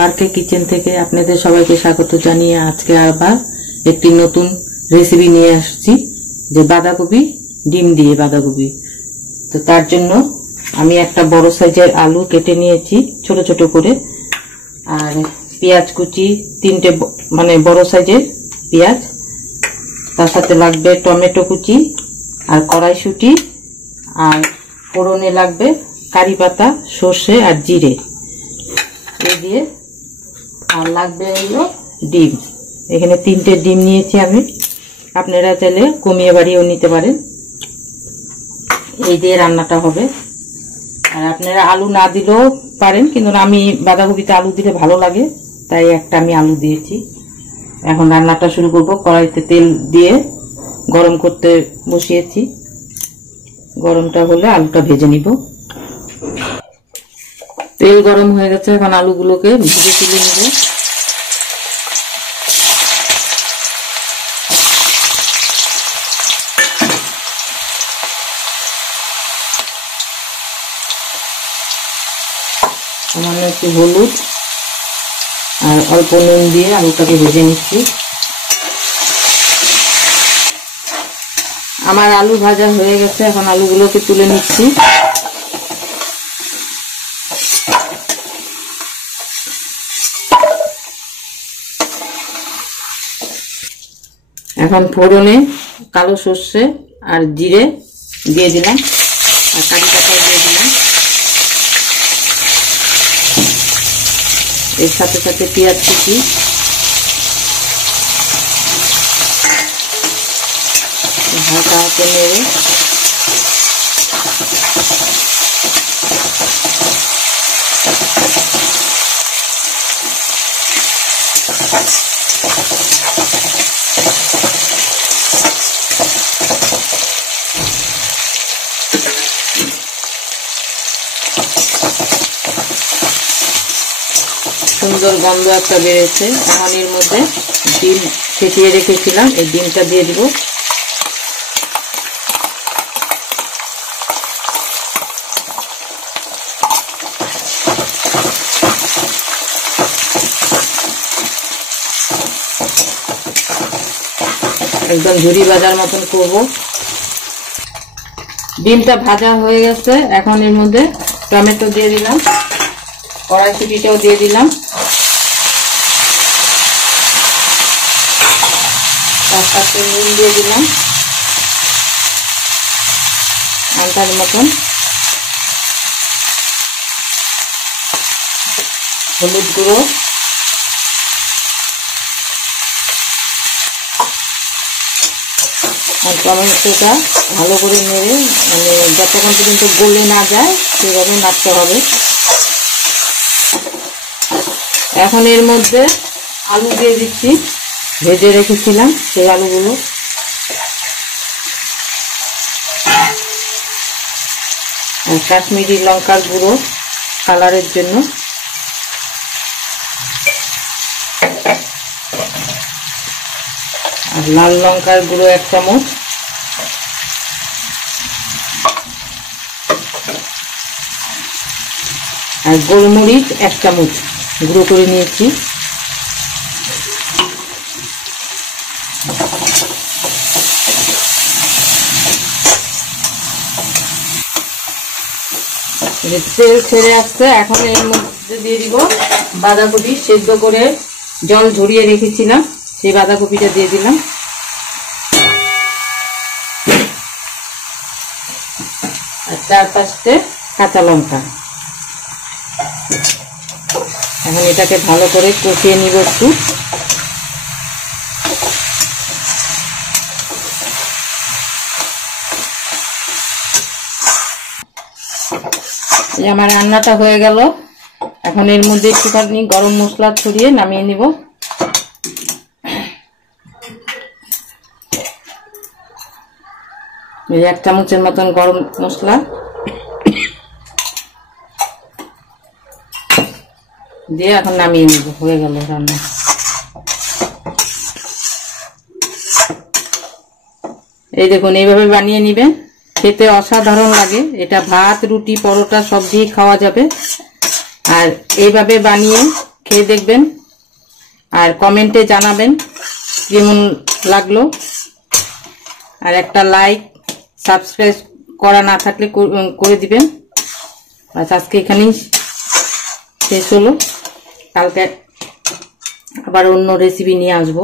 আরকে kitchen থেকে আপনাদের সবাইকে স্বাগত জানিয়ে আজকে আবার একটি নতুন রেসিপি নিয়ে আসছি, যে বাঁধাকপি ডিম দিয়ে বাঁধাকপি। তো তার জন্য আমি একটা বড় সাইজের আলু কেটে নিয়েছি ছোট ছোট করে, আর পেঁয়াজ কুচি 3টে মানে বড় সাইজের পেঁয়াজ, তার সাথে লাগবে টমেটো কুচি আর কড়াইশুঁটি, আর ফোড়নে লাগবে কারি পাতা, সর্ষে আর জিরে এই দিয়ে, আর লাগবে হলো ডিম। এখানে 3টে ডিম নিয়েছি আমি, আপনারা চাইলে কমিয়ে বাড়িয়েও নিতে পারেন। এই দিয়ে রান্নাটা হবে। আর আপনারা আলু না দিলেও পারেন, কিন্তু আমি বাঁধাকপিতে আলু দিলে ভালো লাগে, তাই একটা আমি আলু দিয়েছি। এখন রান্নাটা শুরু করব। কড়াইতে তেল দিয়ে গরম করতে বসিয়েছি, গরমটা হলে আলুটা ভেজে নিব। তেল গরম হয়ে গেছে, এখন আলুগুলোকে ভেজে তুলে নিব। সামান্য একটু হলুদ আর অল্প নুন দিয়ে আলুটাকে ভেজে নিচ্ছি। আমার আলু ভাজা হয়ে গেছে, এখন আলুগুলোকে তুলে নিচ্ছি। এখন ফোড়নে কালো সর্ষে আর জিরে দিয়ে দিলাম, আর কারি পাতা দিয়ে দিলাম। এর সাথে সাথে পেঁয়াজ কুচি, হালকা হাতে নেড়ে সুন্দর গন্ধ একটা বেড়েছে। এখন এর মধ্যে ডিম ফেটিয়ে রেখেছিলাম, এই ডিমটা দিয়ে দিব। একদম ঝুরি ভাজার মতন করব। ডিমটা ভাজা হয়ে গেছে, এখন এর মধ্যে টমেটো দিয়ে দিলাম, কড়াইশুঁটিটাও দিয়ে দিলাম, তার সাথে নুন দিয়ে দিলাম আন্দাজ মতন, হলুদ গুঁড়ো, আর টমেটোটা ভালো করে নেড়ে মানে যতক্ষণ পর্যন্ত গলে না যায় সেভাবে নাড়তে হবে। এখন এর মধ্যে আলু দিয়ে দিচ্ছি, ভেজে রেখেছিলাম সেই আলুগুলো। আর কাশ্মীরি লঙ্কার গুঁড়ো কালারের জন্য, আর লাল লঙ্কার গুঁড়ো 1 চামচ, আর গোলমরিচ 1 চামচ গুঁড়ো করে নিয়েছি। তেল ছেড়ে আসছে, এখন এর মধ্যে দিয়ে দিব বাঁধাকপি সেদ্ধ করে জল ঝরিয়ে রেখেছিলাম, সেই বাঁধাকপিটা দিয়ে দিলাম। আর 4-5টে কাঁচা লঙ্কা। এখন এটাকে ভালো করে কষিয়ে নিব একটু। আমার রান্নাটা হয়ে গেল, এখন এর মধ্যে একটুখানি গরম মশলা ছড়িয়ে নামিয়ে নিব। এই 1 চামচের মতন গরম মশলা দিয়ে এখন নামিয়ে নিব। হয়ে গেল রান্না। এই দেখুন, এইভাবে বানিয়ে নিবেন, খেতে অসাধারণ লাগে। এটা ভাত, রুটি, পরোটা সব দিয়ে খাওয়া যাবে। আর এইভাবে বানিয়ে খেয়ে দেখবেন আর কমেন্টে জানাবেন কেমন লাগলো। আর একটা লাইক সাবস্ক্রাইব করা না থাকলে করে দিবেন। আজকে এখানেই শেষ হলো, কালকে আবার অন্য রেসিপি নিয়ে আসবো।